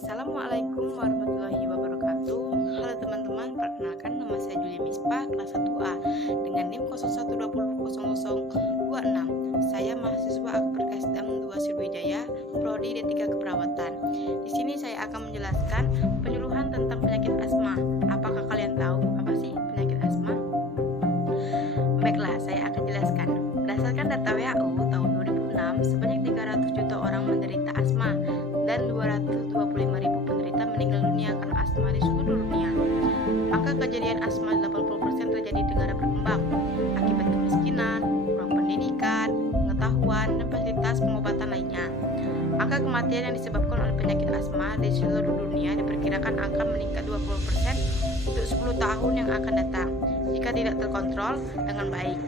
Assalamualaikum warahmatullahi wabarakatuh. Halo teman-teman, perkenalkan nama saya Julia Mispa, kelas 1A dengan NIM 01200026. Saya mahasiswa Akperkasdam 2 Sriwijaya, Prodi D3 Keperawatan. Di sini saya akan menjelaskan penyuluhan tentang penyakit asma. Apakah kalian tahu apa sih penyakit asma? Baiklah, saya akan jelaskan. Berdasarkan data WHO tahun 2006, sebanyak 300 juta orang menderita asma dan 225.000 penderita meninggal dunia karena asma di seluruh dunia. Maka kejadian asma 80% terjadi di negara berkembang akibat kemiskinan, kurang pendidikan, pengetahuan, dan fasilitas pengobatan lainnya. Angka kematian yang disebabkan oleh penyakit asma di seluruh dunia diperkirakan akan meningkat 20% untuk 10 tahun yang akan datang jika tidak terkontrol dengan baik.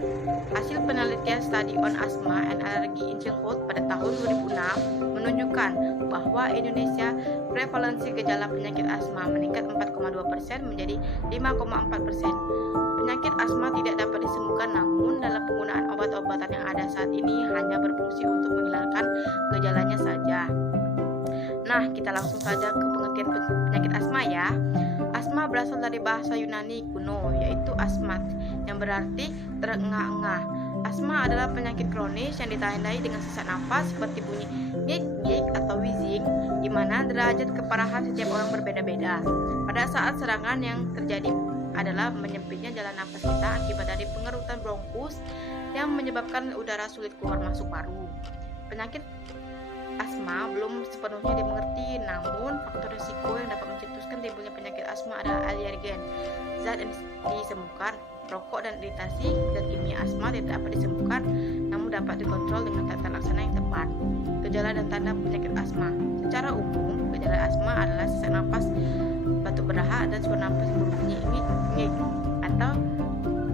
Hasil penelitian Study on Asthma and Allergy in Childhood pada tahun 2006 menunjukkan bahwa Indonesia prevalensi gejala penyakit asma meningkat 4,2% menjadi 5,4%. Penyakit asma tidak dapat disembuhkan, namun dalam penggunaan obat-obatan yang ada saat ini hanya berfungsi untuk menghilangkan gejalanya saja. Nah, kita langsung saja ke pengertian penyakit asma ya. Asma berasal dari bahasa Yunani kuno, yaitu asmat, yang berarti terengah-engah. Asma adalah penyakit kronis yang ditandai dengan sesak nafas seperti bunyi ngik-ngik atau wheezing, di mana derajat keparahan setiap orang berbeda-beda. Pada saat serangan yang terjadi adalah menyempitnya jalan nafas kita akibat dari pengerutan bronkus yang menyebabkan udara sulit keluar masuk paru. Penyakit asma belum sepenuhnya dimengerti, namun faktor risiko yang dapat mencetuskan timbulnya penyakit asma adalah alergen, zat yang disembuhkan, rokok dan iritasi. Zat kimia asma tidak dapat disembuhkan, namun dapat dikontrol dengan tata laksana yang tepat. Gejala dan tanda penyakit asma. Secara umum, gejala asma adalah sesak napas, batuk berdahak, dan suara napas berbunyi ngik-ngik, atau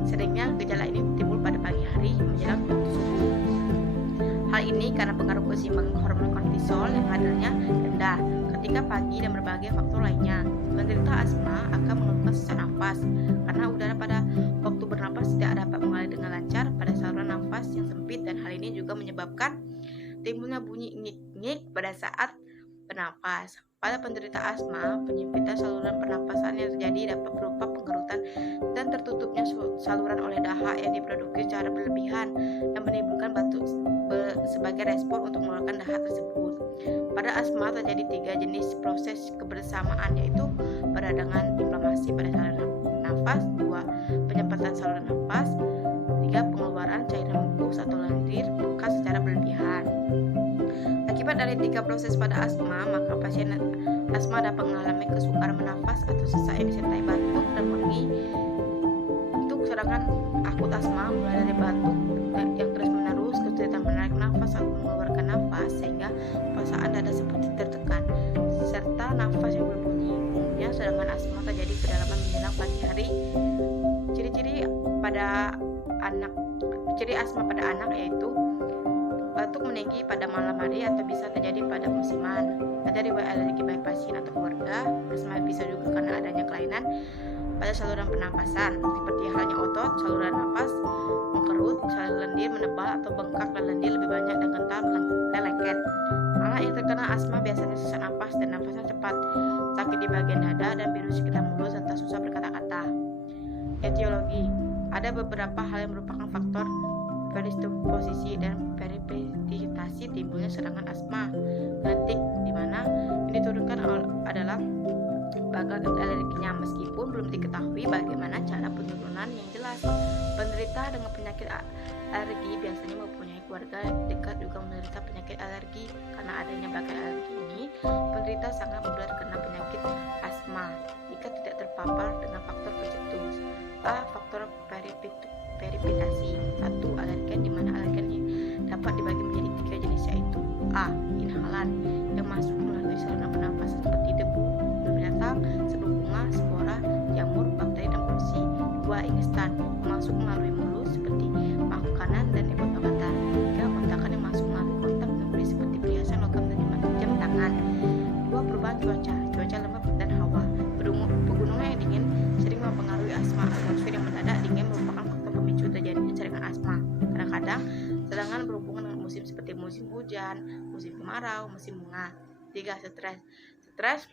seringnya gejala ini timbul pada pagi hari menjelang subuh. Hal ini karena pengaruh keseimbangan hormon kortisol yang kadarnya rendah ketika pagi dan berbagai faktor lainnya. Penderita asma akan mengeluhkan sesak nafas karena udara pada waktu bernapas tidak dapat mengalir dengan lancar pada saluran nafas yang sempit, dan hal ini juga menyebabkan timbulnya bunyi ngik-ngik pada saat bernapas. Pada penderita asma, penyempitan saluran pernapasan yang terjadi dapat berupa pengerutan dan tertutupnya saluran oleh dahak yang diproduksi secara berlebihan dan menimbulkan batuk sebagai respon untuk mengeluarkan dahak tersebut. Pada asma terjadi 3 jenis proses kebersamaan, yaitu peradangan inflamasi pada saluran nafas, 2 penyempatan saluran nafas, 3 pengeluaran cairan mukus atau lendir bekas secara berlebihan. Akibat dari 3 proses pada asma, maka pasien asma dapat mengalami kesukaran bernafas atau sesak yang disertai batuk dan bengih. Untuk serangan akut asma mulai dari batuk yang terus-menerus, kesulitan menarik nafas atau mengeluarkan nafas sehingga perasaan dada seperti tertekan, serta nafas yang berbunyi. Umumnya serangan asma terjadi kedalaman menjelang pagi hari. Ciri asma pada anak yaitu batuk meninggi pada malam hari atau bisa terjadi pada musiman. Ada riwayat alergi baik pasien atau keluarga. Asma bisa juga karena adanya kelainan pada saluran pernapasan, seperti halnya otot saluran nafas mengkerut, saluran lendir menebal atau bengkak, dan lendir lebih banyak dan kental lengket. Anak yang terkena asma biasanya sesak nafas dan nafasnya cepat, sakit di bagian dada dan biru sekitar mulut, serta susah berkata-kata. Etiologi. Ada beberapa hal yang merupakan faktor predisposisi dan prepetitasi timbulnya serangan asma. Genetik, di mana yang diturunkan adalah bakal alerginya, meskipun belum diketahui bagaimana cara penurunan yang jelas. Penderita dengan penyakit alergi biasanya mempunyai keluarga dekat juga menderita penyakit alergi. Karena adanya bakal alergi ini, penderita sangat mudah terkena penyakit asma jika tidak terpapar dengan faktor pencetus. Faktor peripitasi. 1. Alergen, di mana alergen dapat dibagi menjadi 3 jenis, yaitu A. Inhalan, yang masuk melalui saluran pernapasan seperti debu binatang, sebelum bunga, spora, jamur, bakteri, dan polusi. 2. Instan, yang masuk melalui mulut seperti makanan dan obat-obatan. 3. Kontakan, yang masuk melalui kontak memberi seperti perhiasan, logam, dan jam tangan. 2. Perubahan cuaca lembab dan hawa. Pegunungan yang dingin sering mempengaruhi asma. Atmosfer yang mendadak dingin merupakan faktor pemicu terjadinya serangan asma. Kadang-kadang serangan berhubungan dengan musim seperti musim hujan, musim kemarau, musim bunga. 3. Stres stres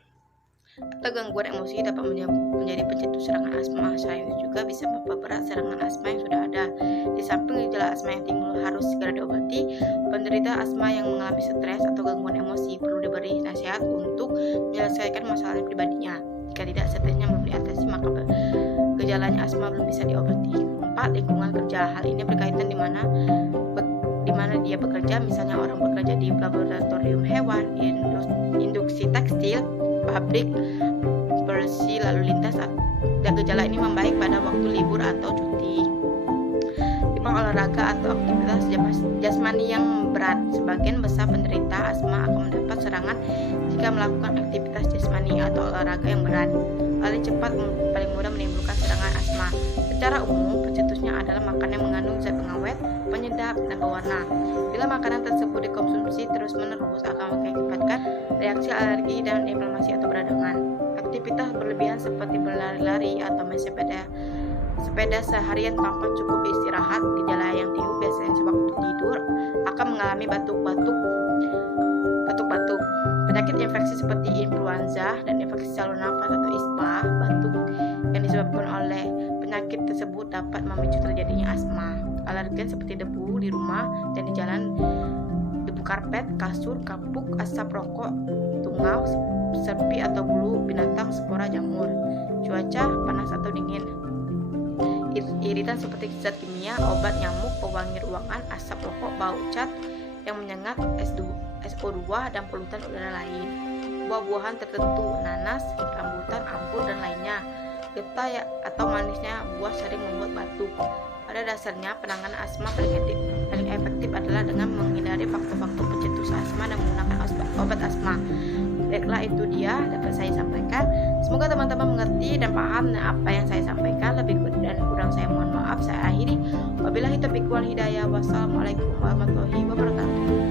atau gangguan emosi dapat menjadi pencetus serangan asma. Selain itu juga bisa memperberat serangan asma yang sudah ada. Di samping gejala asma yang timbul harus segera diobati, penderita asma yang mengalami stres atau gangguan emosi perlu diberi nasihat untuk menyelesaikan masalah pribadinya. Jika tidak, stresnya belum diatasi, maka gejalanya asma belum bisa diobati. 4. Lingkungan kerja. Hal ini berkaitan di mana dia bekerja, misalnya orang bekerja di laboratorium hewan, induksi tekstil, pabrik, bersih lalu lintas, dan gejala ini membaik pada waktu libur atau cuti. 5. Olahraga atau aktivitas jasmani yang berat. Sebagian besar penderita asma akan mendapat serangan jika melakukan aktivitas jasmani atau olahraga yang berat. Paling cepat paling mudah menimbulkan serangan asma. Secara umum, pencetusnya adalah makanan yang mengandung zat pengawet, penyedap, dan pewarna. Bila makanan tersebut dikonsumsi terus-menerus akan mengakibatkan reaksi alergi dan inflamasi atau peradangan. Aktivitas berlebihan seperti berlari-lari atau main sepeda seharian tanpa cukup istirahat, gejala yang timbul biasanya sewaktu tidur akan mengalami batuk-batuk. Penyakit infeksi seperti influenza dan infeksi saluran nafas atau ISPA, batuk yang disebabkan oleh penyakit tersebut dapat memicu terjadinya asma. Alergen seperti debu di rumah dan di jalan, debu karpet, kasur, kapuk, asap rokok, tungau, serpi atau bulu binatang, spora jamur. Cuaca panas atau dingin. Iritan seperti zat kimia, obat nyamuk, pewangi ruangan, asap rokok, bau cat yang menyengat, SO2 dan polutan udara lain. Buah-buahan tertentu, nanas, rambutan, anggur dan lainnya. Getah atau manisnya buah sering membuat batuk. Pada dasarnya, penanganan asma paling efektif adalah dengan menghindari faktor-faktor pencetus asma dan menggunakan obat asma. Baiklah, itu dia dapat saya sampaikan. Semoga teman-teman mengerti dan paham apa yang saya sampaikan. Lebih dan kurang saya mohon maaf. Saya akhiri. Wabillahi taufiq wal hidayah. Wassalamualaikum warahmatullahi wabarakatuh.